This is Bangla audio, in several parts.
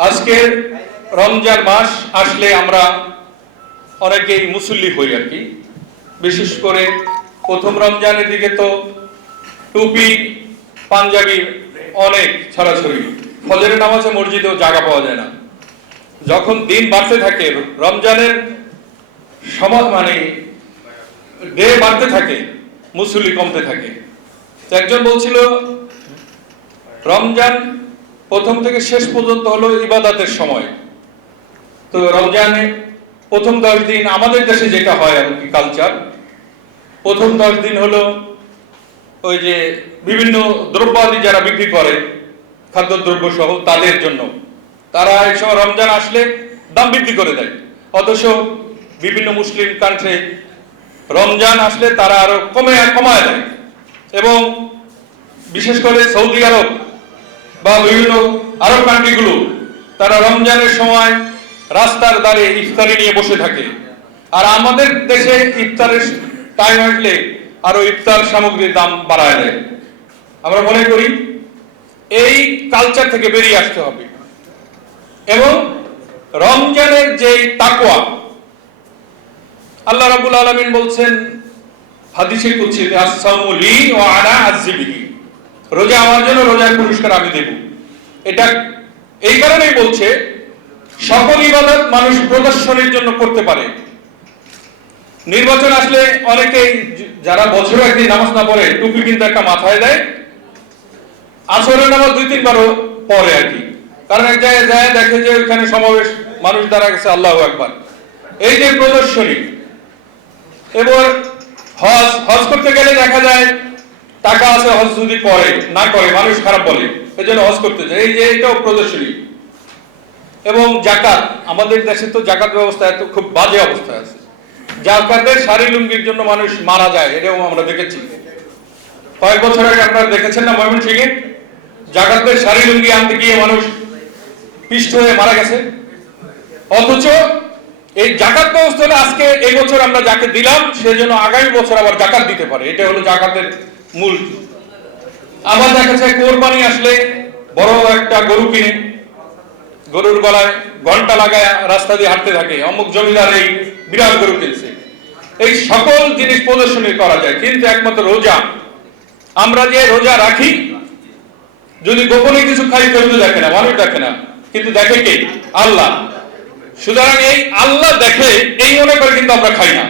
আজকে রমজান মাস আসলে আমরা অনেকেই মুসল্লি হই আর কি। বিশেষ করে প্রথম রমজানের দিকে তো টুপি পাঞ্জাবির অনেক ছড়াছড়ি, ফজরের নামাজে মসজিদেও জায়গা পাওয়া যায় না। যখন দিন বাড়তে থাকে, রমজানের মানে ডে বাড়তে থাকে, মুসল্লি কমতে থাকে। একজন বলছিল রমজান প্রথম থেকে শেষ পর্যন্ত হলো ইবাদতের সময়। তো রমজানে প্রথম 10 দিন আমাদের দেশে যেটা হয় আর কি কালচার, প্রথম 10 দিন হলো ওই যে বিভিন্ন দ্রব্যাদি যারা বিক্রি করে খাদ্যদ্রব্য সহ তাদের জন্য, তারা এই সময় রমজান আসলে দাম বৃদ্ধি করে দেয়। অথচ বিভিন্ন মুসলিম কান্ট্রি রমজান আসলে তারা আরো কমায় দেয়। এবং বিশেষ করে সৌদি আরব বা বিভিন্ন আরব কান্ট্রিগুলো, তারা রমজানের সময় রাস্তার ধারে ইফতারি নিয়ে বসে থাকে। আর আমাদের দেশে ইফতারের টাইম আসলে আরো ইফতার সামগ্রীর দাম বাড়ায় দেয়। আমরা মনে করি এই কালচার থেকে বেরিয়ে আসতে হবে এবং রমজানের যে তাকওয়া, আল্লাহ রাব্বুল আলামিন বলছেন হাদিসে কুদসিতে, আস-সাওমু লি ওয়া আনা আজজি বিহি, রোজা আমার জন্য, রোজার পুরস্কার আমি দেব। এটা এই কারণেই বলছে সকল ইবাদত মানুষ প্রদর্শনের জন্য করতে পারে। নির্বাচন আসলে অনেকেই যারা বছরে একদিন নামাজ না পড়ে টুপি কিন্তু একটা মাথায় দেয়, আসরের নামাজ 2-3 বারও পড়ে আর কি। কারণ এক জায়গায় যায় দেখে যে ওইখানে সমাবেশ, মানুষ দাঁড়া গেছে, আল্লাহু আকবার। এই যে প্রদর্শনী। এবার হজ করতে গেলে দেখা যায় টাকা আছে, হজ যদি করে না করে মানুষ খারাপ বলে, এই জন্য হজ করতে যায়। এই যে এটাও প্রদর্শনী। এবং জাকাত, আমাদের দেশে তো জাকাত ব্যবস্থা এত খুব বাজে অবস্থায় আছে। জাকাতের শাড়ি লুঙ্গির জন্য মানুষ মারা যায়, এটাও আমরা দেখেছি। কয়েক বছর আগে আপনারা দেখেছেন না ময়মনসিংহে জাকাতের শাড়ি লুঙ্গি আনতে গিয়ে মানুষ পিষ্ট হয়ে মারা গেছে। অথচ এই জাকাত ব্যবস্থা হলে আজকে এই বছর আমরা যাকে দিলাম সেজন্য আগামী বছর আবার জাকাত দিতে পারে, এটা হলো জাকাতের মূল। আবার দেখা যায় কোরবানি আসলে বড় একটা গরু কিনে গরুর গলায় ঘন্টা লাগায় রাস্তা দিয়ে হাঁটতে থাকে, অমুক জমিদার এই বিরাট গরু কিনছে। এই সকল জিনিস প্রদর্শনী করা যায়, কিন্তু একমাত্র রোজা, আমরা যে রোজা রাখি যদি গোপনে কিছু খাই কেউ তো দেখে না, মানুষ দেখে না, কিন্তু দেখে কে? আল্লাহ। সুতরাং এই আল্লাহ দেখে এই মনে করে কিন্তু আমরা খাই না।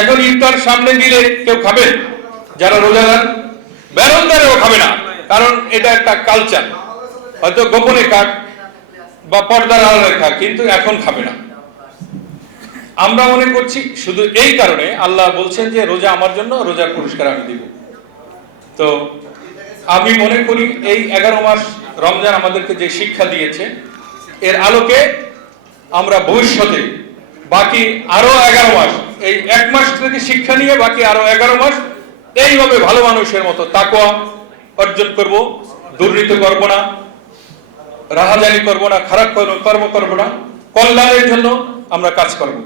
এখন ইফতার সামনে দিলে কেউ খাবে? যারা রোজাদার বেরোনদারেও খাবে না, কারণ এটা একটা কালচার। হয়তো গোপনে খাক বা পর্দার আড়ালে খাক, কিন্তু এখন খাবে না। আমরা মনে করছি শুধু এই কারণে আল্লাহ বলছেন যে রোজা আমার জন্য, রোজার পুরস্কার আমি দিব। তো আমি মনে করি এই 11 মাস রমজান আমাদেরকে যে শিক্ষা দিয়েছে, এর আলোকে আমরা ভবিষ্যতে বাকি আরো 11 মাস, এই 1 মাস থেকে শিক্ষা নিয়ে বাকি আরো 11 মাস এইভাবে ভালো মানুষের মতো তাকওয়া অর্জন করব, দুর্নীতি করব না, রাহাজানি করব না, খারাপ কর্ম করব না, কল্যাণের জন্য আমরা কাজ করব।